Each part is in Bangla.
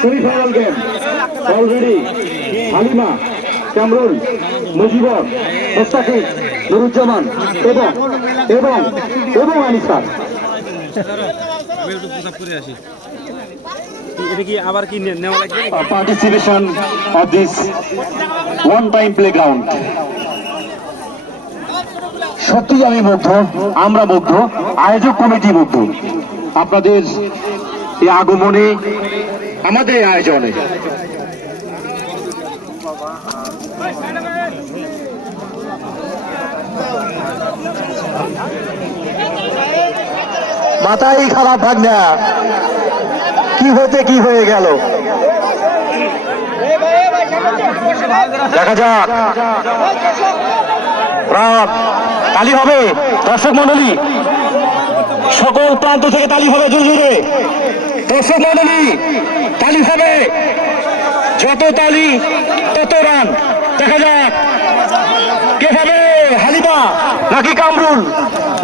Semifinal game already Halima, Kamrul, Mujibar, Mostakib, Nuruzzaman এবং এবং এবং আনিসার। Participation of this one-time playground. সত্যি আমি মুগ্ধ, আমরা মুগ্ধ, আয়োজক কমিটি মুগ্ধ আপনাদের এই আগমনে, আমাদের আয়োজনে। মাথায় খারাপ ভাগনা, কি হতে কি হয়ে গেল দেখা যাক। রাত তালি হবে, দর্শক মন্ডলী সকল প্রান্ত থেকে তালি হবে, জোরে জোরে দর্শক মন্ডলী তালি হবে, যত তালি তত রান। দেখা যাক কে হবে, হালিমা নাকি কামরুল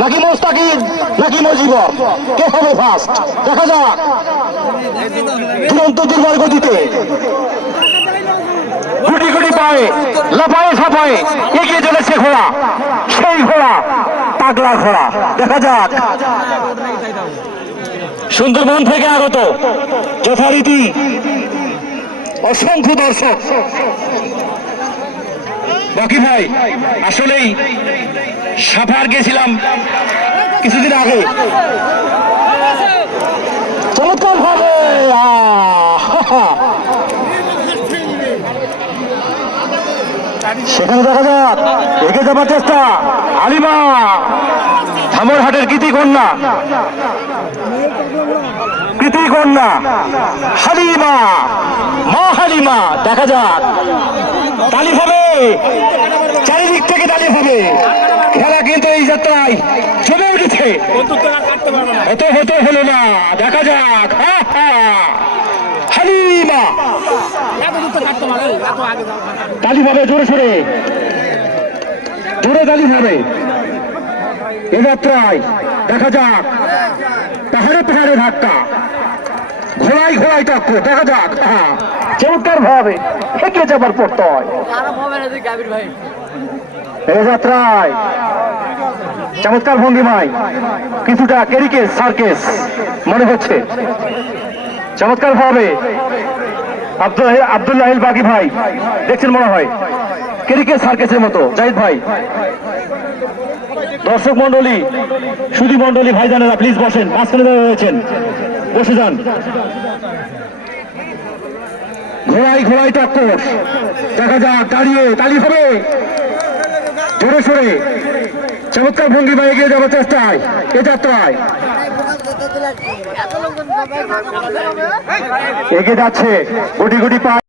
নাকি মোস্তাকিব নাকি মুজিবর, কে হবে ফার্স্ট। দেখা যাক দুরন্ত দুর্বল গতিতে গুটি গুটি পায়ে লাফায়ে সাফায়ে এগিয়ে চলেছে ঘোড়া, সেই ঘোড়া পাগলা ঘোড়া। দেখা যাক সুন্দরবন থেকে আগত যথারীতি অসংখ্য দর্শক। বাকি ভাই আসলেই সাফার গেছিলাম কিছুদিন আগে, চমৎকার ভাবে সেখানে দেখা যাক এগিয়ে যাবার চেষ্টা। হালিমা ধামরহাটের কৃতি কন্যা, কৃতি কন্যা হালিমা, মা হালিমা। দেখা যাক তালি হবে, চারিদিক থেকে তালি হবে। খেলা কিন্তু এই যাত্রায় জমে উঠেছে, এত হতে হলো না। দেখা যাক হালিমা তালি হবে, জোরে সোরে জোরে তালি হবে এ যাত্রায়। দেখা যাক পাহাড়ে পাহাড়ে ধাক্কা, ঘোড়ায় ঘোড়ায় টক্কর। দেখা যাক চমৎকার ভাবে হেঁকে যাবার পড়তে হয় এই যাত্রায়। চমৎকার ভঙ্গিমায় কিছুটা ক্যারিকেস সার্কেস মনে হচ্ছে, চমৎকার ভাবে আব্দুল্লাহ বাকি ভাই দেখছেন মনে হয় ক্যারিকেস সার্কেসের মতো। জাহিদ ভাই, দর্শক মন্ডলী, সুধী মন্ডলী, ভাইজানেরা প্লিজ বসেন, মাঝখানে দাঁড়িয়ে রয়েছেন, বসে যান। ঘোড়ায় ঘোড়ায় টক্কর। দেখা যাক দাঁড়িয়ে তালি হবে, জোরে সোরে চমৎকার ভঙ্গিমা এগিয়ে যাওয়ার চেষ্টায় এ যাত্রায়। এগিয়ে যাচ্ছে গুটি গুটি পা।